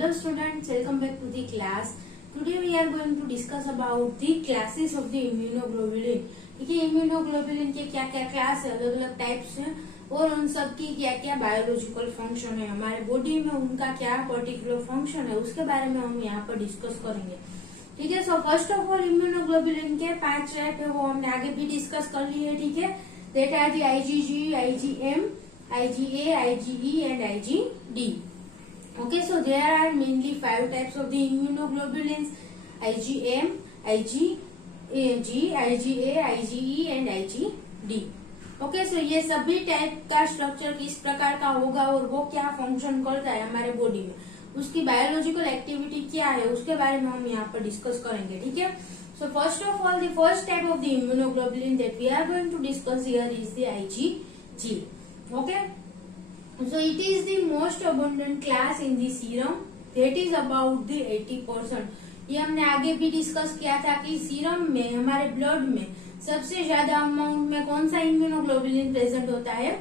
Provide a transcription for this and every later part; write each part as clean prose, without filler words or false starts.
Hello students, welcome back to the class. Today we are going to discuss about the classes of the immunoglobulin. देखिए immunoglobulin के क्या क्या class है, अलग अलग टाइप्स हैं और उन सब की क्या क्या बायोलॉजिकल फंक्शन है, हमारे बॉडी में उनका क्या पर्टिकुलर फंक्शन है, उसके बारे में हम यहाँ पर डिस्कस करेंगे. ठीक है. So first of all immunoglobulin के 5 टाइप है, वो हमने आगे भी डिस्कस कर ली है. ठीक है. That are the IgG, IgM, IgA, IgE and IgD. Okay, so there are mainly 5 types of the immunoglobulins: IgM, IgG, IgA, IgE and IgD. Okay, so ये सभी टाइप का स्ट्रक्चर किस प्रकार का होगा और वो क्या फंक्शन करता है हमारे बॉडी में, उसकी बायोलॉजिकल एक्टिविटी क्या है, उसके बारे में हम यहाँ पर डिस्कस करेंगे. ठीक है. So first of all the first type of the immunoglobulin that we are going to discuss here is the IgG. Okay. So it is the most abundant class in the serum, that is about the 80%. ये हमने आगे भी discuss किया था कि serum में, हमारे blood में सबसे ज्यादा अमाउंट में कौन सा इम्यूनोग्लोबुलिन प्रेजेंट होता है,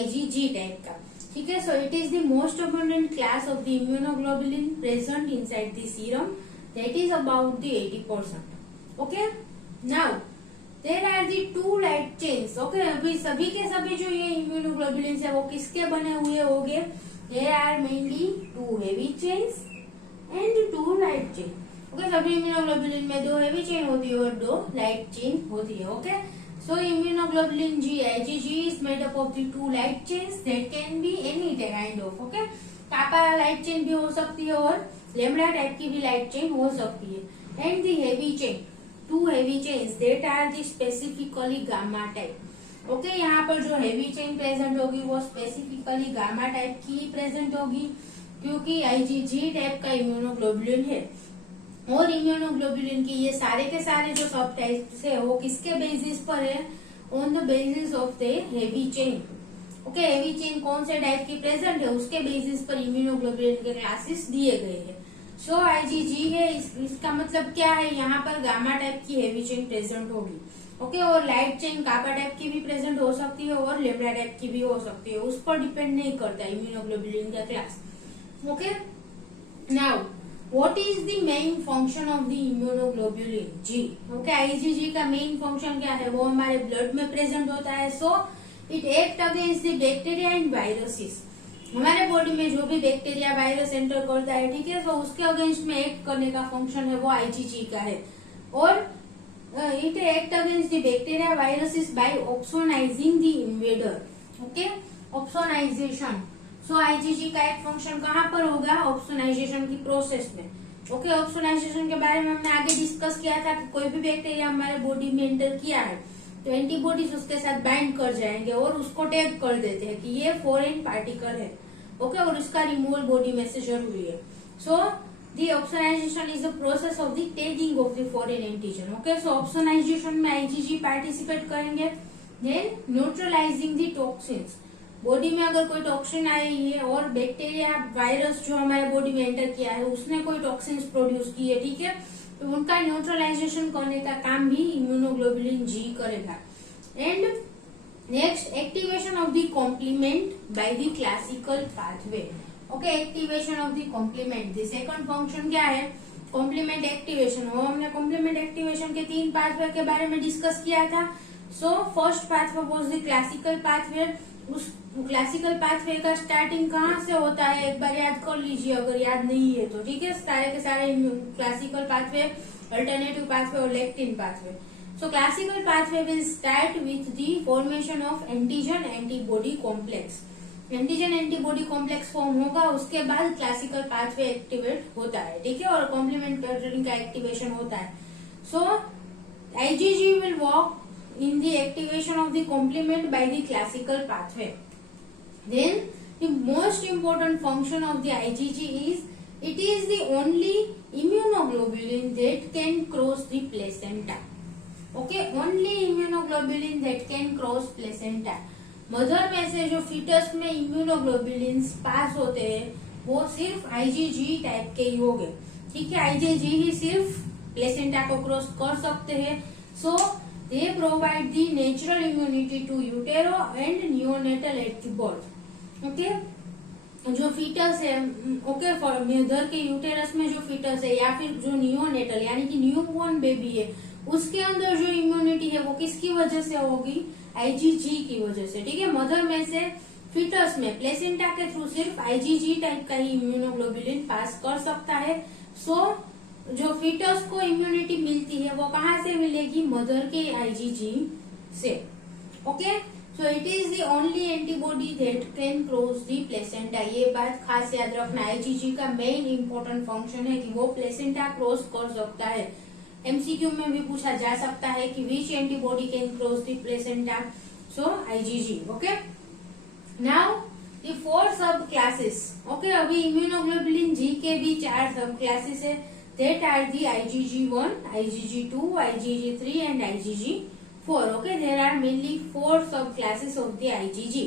IgG टाइप का. ठीक है. So it is the most abundant class of the immunoglobulin present inside the serum, that is about the 80%. Okay. Now there are the 2 light chains. Okay. अभी सभी के सभी जो ये इम्यूनोग्लोबुलिन है वो किसके बने हुए होंगे, there are mainly 2 heavy chains and 2 light chain. Okay. सभी इम्यूनोग्लोबुलिन में 2 हेवी चेन होती है और 2 लाइट चेन होती है. Okay. So immunoglobulin G, IgG is made up of the 2 light chains that can be any kind of. Okay. Kappa light chain भी हो सकती है और लेमड़ा टाइप की भी लाइट चेन हो सकती है. And the heavy chain, 2 heavy chains that are the specifically gamma type. Okay. यहाँ पर जो हेवी चेन प्रेजेंट होगी वो स्पेसिफिकली गामा टाइप की प्रेजेंट होगी, क्योंकि IgG टाइप का इम्यूनोग्लोबुलिन है. और इम्यूनोग्लोबुलिन की ये सारे के सारे जो सब टाइप्स है वो किसके बेसिस पर है, on the basis of the heavy chain. Okay. Heavy chain कौन से टाइप की प्रेजेंट है उसके बेसिस पर इम्यूनोग्लोबुलिन के क्लासेस दिए गए हैं. सो IgG है, इसका मतलब क्या है, यहाँ पर गामा टाइप की हेवी चेन प्रेजेंट होगी. ओके. और लाइट चेन कापा टाइप की भी प्रेजेंट हो सकती है और लेमड़ा टाइप की भी हो सकती है, उस पर डिपेंड नहीं करता इम्यूनोग्लोबुलिन का class. Okay. Now what is the main function of the immunoglobulin G. Okay. IgG का मेन फंक्शन क्या है, वो हमारे ब्लड में प्रेजेंट होता है. So it act against the bacteria and viruses. हमारे बॉडी में जो भी बैक्टीरिया वायरस एंटर करता है, ठीक है, तो उसके अगेंस्ट में एक्ट करने का फंक्शन है वो IgG का है. और it act against the bacteria viruses by opsonizing the invader. Okay. Opsonization. So IgG का एक फंक्शन कहाँ पर होगा, ऑप्सोनाइजेशन की प्रोसेस में. ओके. ऑप्सोनाइजेशन के बारे में हमने आगे डिस्कस किया था कि कोई भी बैक्टीरिया हमारे बॉडी में एंटर किया है तो एंटीबॉडीज उसके साथ बाइंड कर जाएंगे और उसको टैग कर देते हैं कि ये फॉरेन पार्टिकल है. ओके. और उसका रिमूवल बॉडी में से जरूरी है. So the opsonization is the process of the tagging of the foreign antigen. Okay. So opsonization में IgG पार्टिसिपेट करेंगे. Then neutralizing the toxins. Body में अगर कोई टॉक्सिन आई है और बैक्टीरिया वायरस जो हमारे बॉडी में एंटर किया है उसने कोई टॉक्सिन्स प्रोड्यूस की है, ठीक है, तो उनका न्यूट्रलाइजेशन करने का काम भी इम्यूनोग्लोबुलिन G करेगा. And next, activation of the complement by the classical pathway. Okay. Activation of the complement, the second function क्या है, कॉम्प्लीमेंट एक्टिवेशन. वो हमने कॉम्प्लीमेंट एक्टिवेशन के 3 पाथवे के बारे में डिस्कस किया था. So first pathway was the classical pathway. उस क्लासिकल पाथवे का स्टार्टिंग कहाँ से होता है एक बार याद कर लीजिए अगर याद नहीं है तो. ठीक है. सारे के सारे क्लासिकल पाथवे, अल्टरनेटिव पाथवे और lectin pathway. So classical pathway will start with the formation of antigen antibody complex. Antigen antibody complex form होगा, उसके बाद क्लासिकल पाथवे एक्टिवेट होता है. ठीक है. और कॉम्प्लीमेंट का एक्टिवेशन होता है. सो IgG will work in the activation of the complement by the classical pathway. Then the most important function of the IgG is it is the only immunoglobulin that can cross the placenta. Okay, only immunoglobulin that can cross placenta. Mother में से जो foetus में immunoglobulins पास होते हैं वो सिर्फ IgG type के ही होंगे. ठीक है. IgG ही सिर्फ प्लेसेंटा को क्रॉस कर सकते हैं. सो they provide the natural immunity to utero and neonatal at the birth. Okay. जो फीटस है, ओके, मदर के यूटेरस में जो फीटस है या फिर जो नियोनेटल यानी कि न्यू बॉर्न बेबी है, उसके अंदर जो इम्यूनिटी है वो किसकी वजह से होगी? आईजीजी की वजह से। ठीक है, मदर में से फीटस में प्लेसेंटा के थ्रू सिर्फ आईजीजी टाइप का ही इम्यूनोग्लोबुलिन पास कर सकता है। सो जो फीटस को इम्यूनिटी मिलती है वो कहाँ से मिलेगी? मदर के आईजीजी से। Okay, so it is the only antibody that can cross the placenta. ये बात खास याद रखना, आईजीजी का मेन इंपॉर्टेंट फंक्शन है कि वो प्लेसेंटा क्रॉस कर सकता है। एमसीक्यू में भी पूछा जा सकता है कि which antibody can cross the placenta? So IgG. Okay, now the 4 sub classes. Okay, अभी इम्यूनोग्लोबुलिन जी के भी 4 सब क्लासेस है, that are the IgG1, IgG2, IgG3 and IgG4. Okay, there are mainly 4 sub classes of the IgG।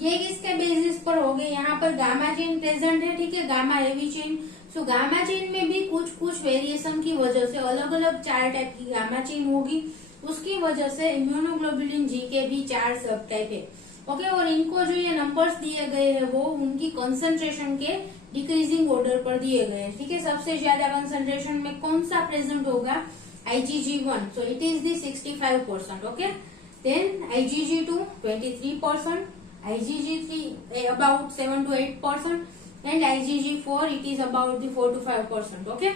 ये किसके basis पर हो गए? यहाँ पर गामा चेन प्रेजेंट है, ठीक है, gamma heavy chain. So gamma chain में भी कुछ वेरिएशन की वजह से अलग अलग 4 टाइप की गामा चेन होगी, उसकी वजह से इम्यूनोग्लोबुलिन जी के भी 4 सब टाइप है। ओके, और इनको जो ये नंबर्स दिए गए हैं वो उनकी कंसंट्रेशन के डिक्रीजिंग ऑर्डर पर दिए गए हैं। ठीक है, सबसे ज्यादा कंसंट्रेशन में कौन सा प्रेजेंट होगा? IgG1, so it is the 65%. Okay, then IgG2 23%, IgG3 about 7 to 8%, and IgG4 it is about the 4 to 5%. Okay,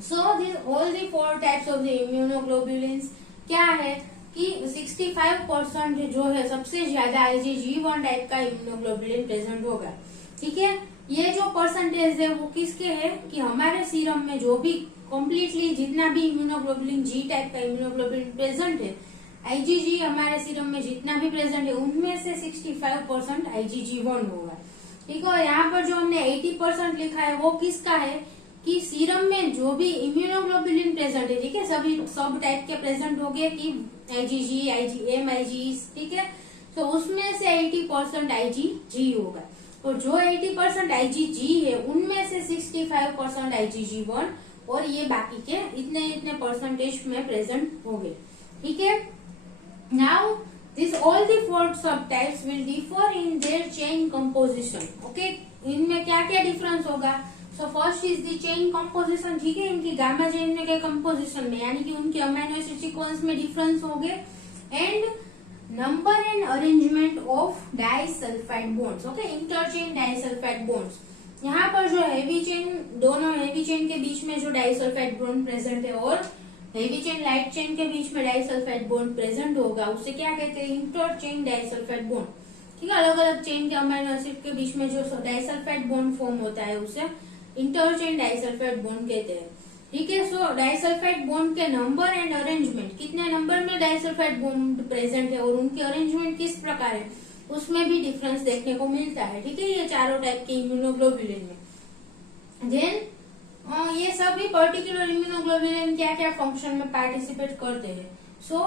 so this all the 4 types of the immunoglobulins क्या है कि 65% जो है सबसे ज्यादा IgG1 टाइप का इम्यूनोग्लोबुलिन प्रेजेंट होगा। ठीक है, ये जो परसेंटेज है वो किसके है कि हमारे सीरम में जो भी कम्प्लीटली जितना भी इम्यूनोग्लोबुलिन जी टाइप का इम्यूनोग्लोबुलिन प्रेजेंट है, आईजीजी हमारे सीरम में जितना भी प्रेजेंट है उनमें से 65% IgG1 होगा। ठीक है, और यहाँ पर जो हमने 80% लिखा है वो किसका है कि सीरम में जो भी इम्यूनोग्लोबुलिन प्रेजेंट है, ठीक है, सभी सब टाइप के प्रेजेंट हो गए कि IgG, IgM, IgE, ठीक है, तो उसमें से 80% IgG होगा, और जो 80% IgG है उनमें से 65% IgG1 और ये बाकी के इतने इतने परसेंटेज में प्रेजेंट हो गए। ठीक है, नाउ दिस ऑल द 4 सब types will differ in their chain composition. Okay, इनमें क्या क्या डिफरेंस होगा? सो first is the chain composition. ठीक है, इनकी गामा चेन में के कंपोजिशन में यानी कि उनके अमीनो एसिड सीक्वेंस में डिफरेंस हो गए, and number and arrangement of disulfide bonds. Okay, interchain disulfide bonds. यहाँ पर जो हेवी चेन, दोनों हेवी चेन के बीच में जो डाइसल्फाइड बॉन्ड प्रेजेंट है और हेवी चेन लाइट चेन के बीच में डाइसल्फाइड बॉन्ड प्रेजेंट होगा, उसे क्या कहते हैं? इंटरचेन डाइसल्फाइड बॉन्ड। ठीक है, अलग अलग चेन के अमीनो एसिड के बीच में जो डाइसल्फाइड बॉन्ड फॉर्म होता है उसे इंटरचेन डाइसल्फाइड बॉन्ड कहते हैं। ठीक है, सो डाइसल्फाइड बॉन्ड के नंबर एंड अरेंजमेंट, कितने नंबर में डाइसल्फाइड बॉन्ड प्रेजेंट है और उनके अरेंजमेंट किस प्रकार है, उसमें भी डिफरेंस देखने को मिलता है। ठीक है, ये चारों टाइप के इम्यूनोग्लोबुलिन में। देन ये सभी पर्टिकुलर इम्यूनोग्लोबुलिन क्या क्या फंक्शन में पार्टिसिपेट करते हैं? So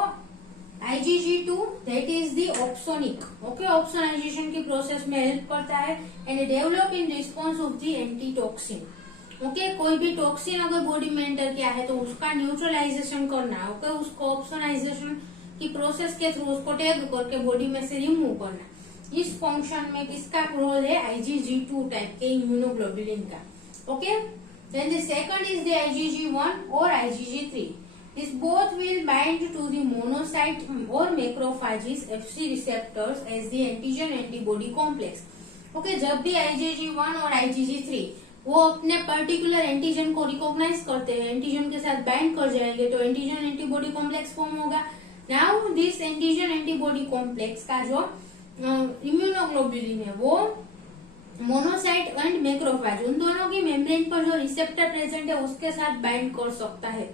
IgG2 that is the opsonic. Okay, opsonization की प्रोसेस में हेल्प करता है and develop in response of the antitoxin. Okay, कोई भी टॉक्सिन अगर बॉडी में एंटर किया है तो उसका न्यूट्रलाइजेशन करना, ओके, उसको ऑप्सोनाइजेशन की प्रोसेस के थ्रू उसको टैग करके बॉडी में से रिमूव करना। इस फंक्शन में किसका रोल है? IgG2 टाइप के इम्यूनोग्लोबुलिन का। Okay, then the second is the IgG1 or IgG3. This both will bind to the monocyte or macrophages Fc receptors as the antigen antibody complex. Okay, जब भी IgG1 और IgG3 वो अपने particular antigen को recognise करते हैं, antigen के साथ बाइंड कर जाएंगे तो एंटीजन एंटीबॉडी कॉम्प्लेक्स फॉर्म होगा। Now this antigen antibody complex का जो इम्यूनोग्लोबुलिन है वो मोनोसाइट एंड मैक्रोफेज उन दोनों की मेम्ब्रेन पर जो रिसेप्टर प्रेजेंट है उसके साथ बाइंड कर सकता है।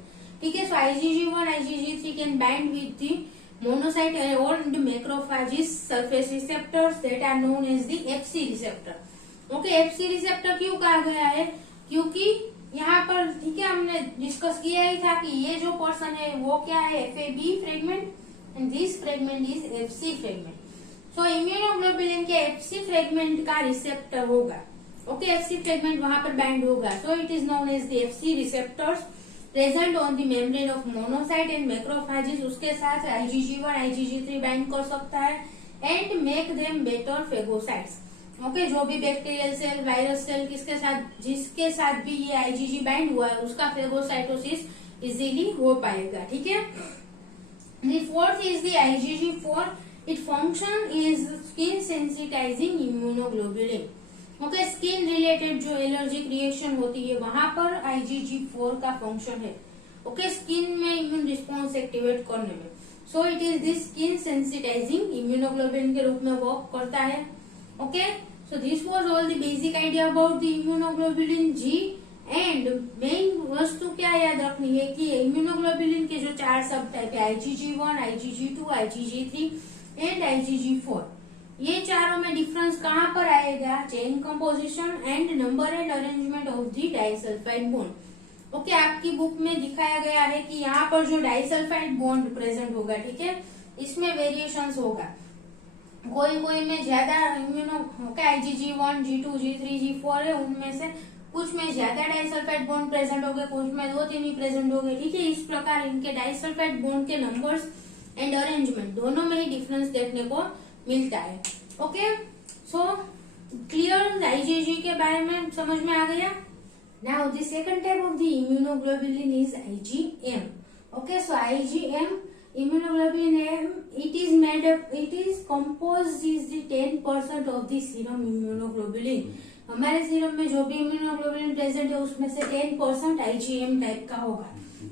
ठीक है, so IgG1, IgG3 can bind with the monocyte and macrophage surface receptors that are known as the FC receptor. Okay, FC receptor क्यों कहा गया है? क्योंकि यहाँ पर, ठीक है, हमने डिस्कस किया ही था कि ये जो पर्सन है वो क्या है? FAB fragment and this fragment is FC fragment. तो इम्यूनोग्लोबुलिन के FC फ्रेगमेंट का रिसेप्टर होगा। ओके, FC फ्रेगमेंट वहां पर बाइंड होगा, so it is known as the FC receptors present on the membrane of monocyte and macrophages. उसके साथ IgG1, IgG3 bind कर सकता है and make them better phagocytes. Okay, जो भी बैक्टीरियल सेल, वायरस सेल किसके साथ, जिसके साथ भी ये आईजीजी बाइंड हुआ है उसका फेगोसाइटोसिस इजीली हो पाएगा। ठीक है। The fourth is the IgG4. Its function is skin sensitizing immunoglobulin. Okay, skin related जो एलर्जिक रिएक्शन होती है वहां पर IgG4 का फंक्शन है। ओके, स्किन में इम्यून रिस्पॉन्स एक्टिवेट करने में। सो it is this skin sensitising immunoglobulin के रूप में वर्क करता है। Okay, so this was all the basic idea about the immunoglobulin G. And main वस्तु क्या याद रखनी है कि इम्यूनोग्लोबुलिन के जो 4 सब टाइप है, IgG1, IgG2, IgG3 and IgG4, ये चारों में डिफरेंस कहाँ पर आएगा, chain composition and number and arrangement of the disulphide bond. Okay, आपकी बुक में दिखाया गया है कि यहाँ पर जो डाइसल्फाइड बॉन्ड प्रेजेंट होगा, ठीक है, इसमें वेरिएशंस होगा। कोई में ज्यादा immuno, okay, IgG1, G2, G3, G4 है, उनमें से कुछ में ज्यादा डाइसल्फाइड बॉन्ड प्रेजेंट हो गए, कुछ में 2-3 ही प्रेजेंट हो गए। ठीक है, इस प्रकार इनके डाइसल्फाइड बॉन्ड के नंबर्स एंड अरेंजमेंट दोनों में ही डिफरेंस देखने को मिलता है। ओके, सो क्लियर, आईजीजी के बारे में समझ में आ गया। Now the second type of the immunoglobulin is IgM. Okay, so IgM immunoglobulin M, it is composed is the 10% of the serum immunoglobulin. हमारे सीरम में जो भी इम्यूनोग्लोबुलिन प्रेजेंट है उसमें से 10% IgM टाइप का होगा।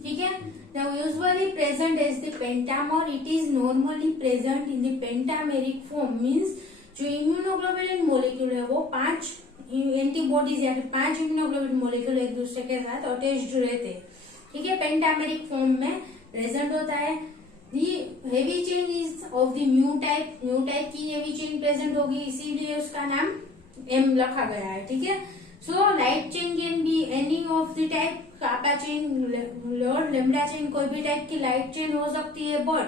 ठीक है। Now usually present as the pentamer, it is normally present in the pentameric form, means जो इम्यूनोग्लोबुलिन मोलिक्यूल है वो 5 एंटीबॉडीज या फिर 5 इम्यूनोग्लोबुलिन मोलिक्यूल एक दूसरे के साथ अटैच्ड रहते हैं। ठीक है, पेंटामेरिक फॉर्म में प्रेजेंट होता है। The heavy chain is of the mu type की heavy chain प्रेजेंट होगी, इसीलिए उसका नाम M रखा गया है। ठीक है। So light chain can be any of the type, kappa chain, और lambda chain कोई भी टाइप की लाइट चेन हो सकती है, but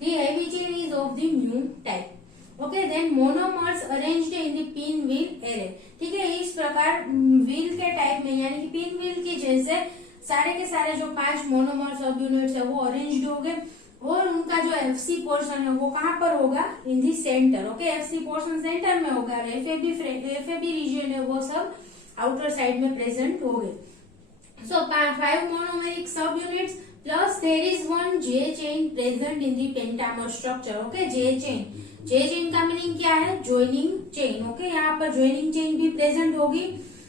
the heavy chain is of the mu type. Okay, then monomers arranged in the pinwheel array. ठीक है, इस प्रकार व्हील के टाइप में यानी कि पिनव्हील की जैसे सारे के सारे जो 5 मोनोमर सब यूनिट्स है वो अरेंज्ड हो गए, और उनका जो FC पोर्शन है वो कहाँ पर होगा, in the center. Okay, FC portion center में होगा, FAB रीजन है वो सब आउटर साइड में प्रेजेंट हो गए। So 5 monomeric subunits plus there is one J chain present in the pentamer structure. Okay, J chain का मीनिंग क्या है, ज्वाइनिंग चेन। ओके, यहाँ पर ज्वाइनिंग चेन भी प्रेजेंट होगी,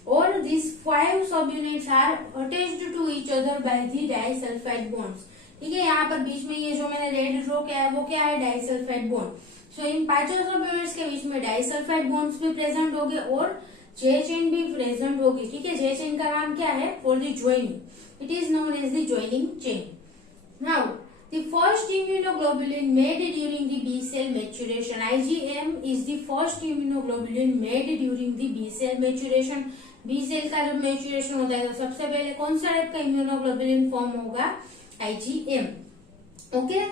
और this 5 subunits are attached to each other by the disulfide bonds. ठीक है, यहाँ पर बीच में ये जो मैंने रेड ड्रॉ किया है वो क्या है, डाइसल्फाइड बॉन्ड। सो इन 5 सबयूनिट्स के बीच में डाइसल्फाइड बॉन्ड्स भी प्रेजेंट होंगे और जे चेन भी प्रेजेंट होगी। ठीक है, जे चेन का नाम क्या है, for the joining, it is known as the joining chain. Now the first immunoglobulin made during the B cell maturation, IgM is the first immunoglobulin made during the B cell maturation. B cell का जब maturation होता है तो सबसे पहले कौन सा type का इम्यूनोग्लोबुलिन फॉर्म होगा, IgM. Okay,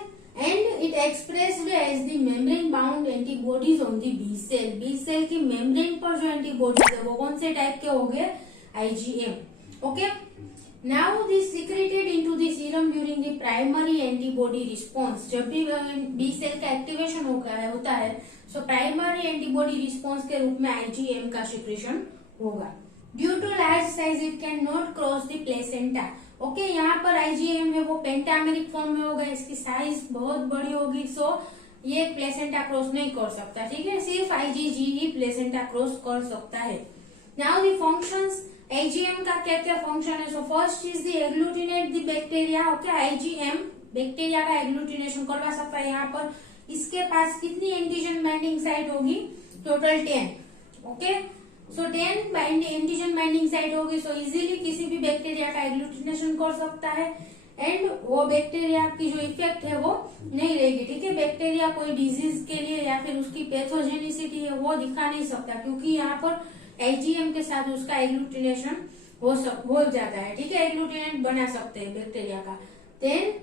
and it expressed as the membrane bound antibodies on the B cell. B cell की membrane पर जो antibodies है वो कौन से टाइप के हो गए, IgM. Okay, now this secreted into the serum during the primary antibody response. जब भी B cell का एक्टिवेशन होता है so primary antibody response के रूप में IgM का secretion होगा। Due to large size it cannot cross the placenta. Okay, यहाँ पर IgM है वो पेंटामेरिक फॉर्म में होगा, इसकी साइज बहुत बड़ी होगी, सो ये प्लेसेंटा क्रॉस नहीं कर सकता। ठीक है, सिर्फ IgG ही प्लेसेंटा क्रॉस कर सकता है। नाउ द फंक्शंस, IgM का क्या क्या फंक्शन है, so first is the agglutinate the bacteria. Okay, IgM bacteria का एग्लूटिनेशन करवा सकता है। यहाँ पर इसके पास कितनी एंटीजन बाइंडिंग साइट होगी, total 10। Okay, so 10 antigen binding site होगी, सो इजीली किसी भी बैक्टीरिया का एग्लूटिनेशन कर सकता है, एंड वो बैक्टीरिया की जो इफेक्ट है वो नहीं रहेगी। ठीक है, बैक्टीरिया कोई डिजीज के लिए या फिर उसकी पैथोजेनिसिटी है वो दिखा नहीं सकता, क्योंकि यहाँ पर IgM के साथ उसका एग्लूटिनेशन हो जाता है। ठीक है, एग्लूटिनेट बना सकते हैं बैक्टीरिया का। Then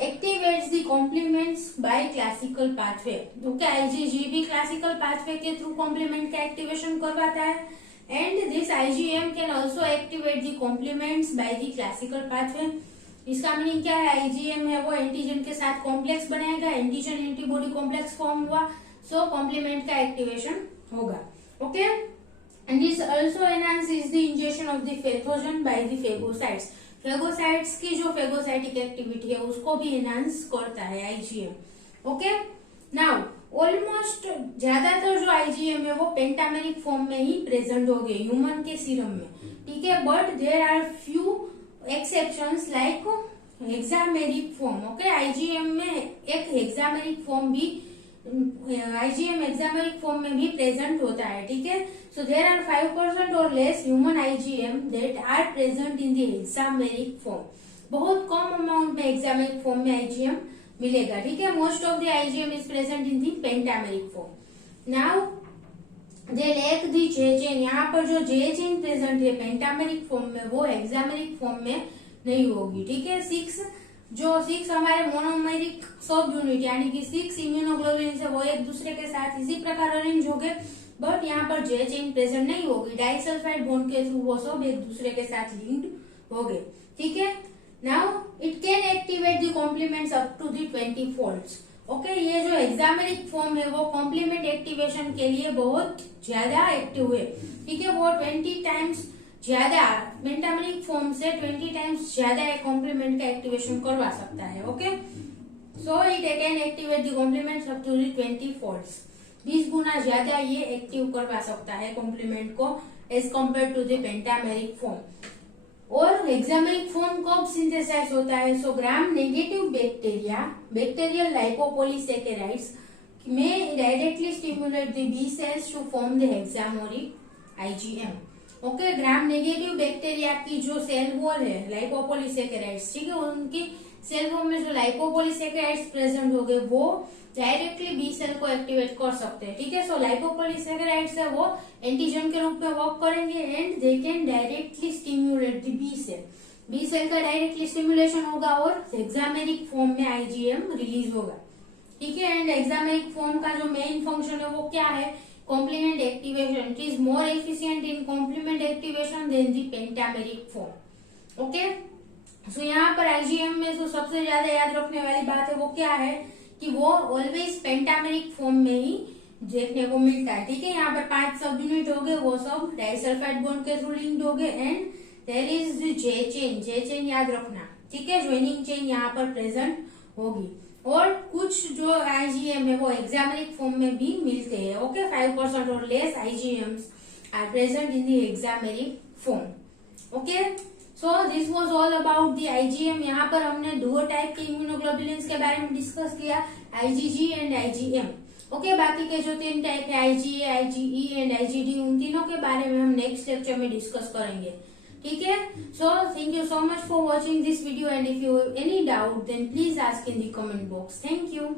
activates the complements by classical pathway. Okay, IgG भी क्लासिकल पाथवे के थ्रू कॉम्प्लीमेंट का एक्टिवेशन करवाता है, and this IgM can also activate the complements by the classical pathway. इसका मीनिंग क्या है, IgM है वो एंटीजन के साथ कॉम्प्लेक्स बनाएगा, एंटीजन एंटीबॉडी कॉम्प्लेक्स फॉर्म हुआ, सो कॉम्प्लीमेंट का एक्टिवेशन होगा। Okay, and this also enhances the ingestion of the pathogen by the phagocytes. Phagocytes की जो फेगोसाइटिक एक्टिविटी है उसको भी एनहांस करता है आईजीएम। ओके, नाउ ऑलमोस्ट ज्यादातर जो आईजीएम है वो पेंटामेरिक फॉर्म में ही प्रेजेंट हो गए ह्यूमन के सीरम में, ठीक है, but there are few exceptions like hexameric form. Okay, IgM में एक हेक्सामेरिक फॉर्म भी, आईजीएम हेक्सामेरिक फॉर्म में भी प्रेजेंट होता है, ठीक है। सो देयर आर 5% और less human IgM that are present in the hexameric form. बहुत कम अमाउंट में हेक्सामेरिक फॉर्म में आईजीएम मिलेगा, ठीक है। Most of the IgM is present in the pentameric form. Now they lack the J chain. यहाँ पर जो जे चेन प्रेजेंट है पेंटामेरिक फॉर्म में वो हेक्सामेरिक फॉर्म में नहीं होगी, ठीक है। 6 हमारे मोनोमेरिक सब यूनिट यानी कि 6 इम्यूनोग्लोबुलिन है वो एक दूसरे के साथ इसी प्रकार अरेंज हो गए, बट यहाँ पर जे चेन प्रेजेंट नहीं होगी। डाइसल्फाइड बॉन्ड के थ्रू वो सब एक दूसरे के साथ लिंक्ड हो गए, ठीक है। Now it can activate the complements up to the 20 folds. Okay, ये जो हेक्सामेरिक फॉर्म है वो कॉम्प्लीमेंट एक्टिवेशन के लिए बहुत ज्यादा एक्टिव है, ठीक है। वो 20 टाइम्स ज्यादा पेंटामेरिक फॉर्म से 20 टाइम्स ज्यादा कॉम्प्लीमेंट का एक्टिवेशन करवा सकता है। Okay, so it can activate the complements up to 20 folds. 20 गुना ज्यादा ये एक्टिव करवा सकता है कॉम्प्लीमेंट को as compare to the pentameric form. और हेक्सामेरिक फॉर्म कब सिंथेसाइज होता है? सो ग्राम नेगेटिव बैक्टीरियल लाइपोपोलिसैकेराइड्स में directly stimulate the B cells to form the hexameric IgM. Okay, gram negative bacteria की जो सेल वॉल है लाइपोपोलिसैकेराइड्स, ठीक है, उनकी सेल वॉल में जो लाइपोपोलिसैकेराइड्स प्रेजेंट हो गए वो डायरेक्टली बी सेल को एक्टिवेट कर सकते हैं, ठीक है। सो लाइपोपोलिसैकेराइड्स है वो एंटीजन के रूप में वर्क करेंगे and they can directly stimulate the B cell. B cell का डायरेक्टली स्टिमुलेशन होगा और हेक्सामेरिक फॉर्म में आईजीएम रिलीज होगा, ठीक है। एंड हेक्सामेरिक फॉर्म का जो मेन फंक्शन है वो क्या है? Complement activation. It is more efficient in complement activation than the pentameric form. Okay, so यहाँ पर आईजीएम में जो सबसे ज्यादा याद रखने वाली बात है वो क्या है कि वो ऑलवेज पेंटामेरिक फॉर्म में ही देखने को मिलता है, ठीक है। यहाँ पर 5 सब यूनिट हो गए, वो सब डाइसल्फाइड बॉन्ड के थ्रू लिंक्ड हो गए and there is J chain याद रखना, ठीक है। ज्वाइनिंग चेन यहाँ पर प्रेजेंट होगी और कुछ जो आईजीएम है वो हेक्सामेरिक फॉर्म में भी मिलते हैं। ओके, 5% और less IgMs are present in the hexameric form. Okay, so this was all about the IgM. यहाँ पर हमने 2 टाइप के इम्यूनोग्लोबुलिन्स के बारे में डिस्कस किया, आईजीजी एंड आईजीएम। ओके, बाकी के जो 3 टाइप है आईजीए, आईजीई एंड आईजीडी, उन तीनों के बारे में हम नेक्स्ट लेक्चर में डिस्कस करेंगे, ठीक है। So thank you so much for watching this video and if you have any doubt then please ask in the comment box. Thank you.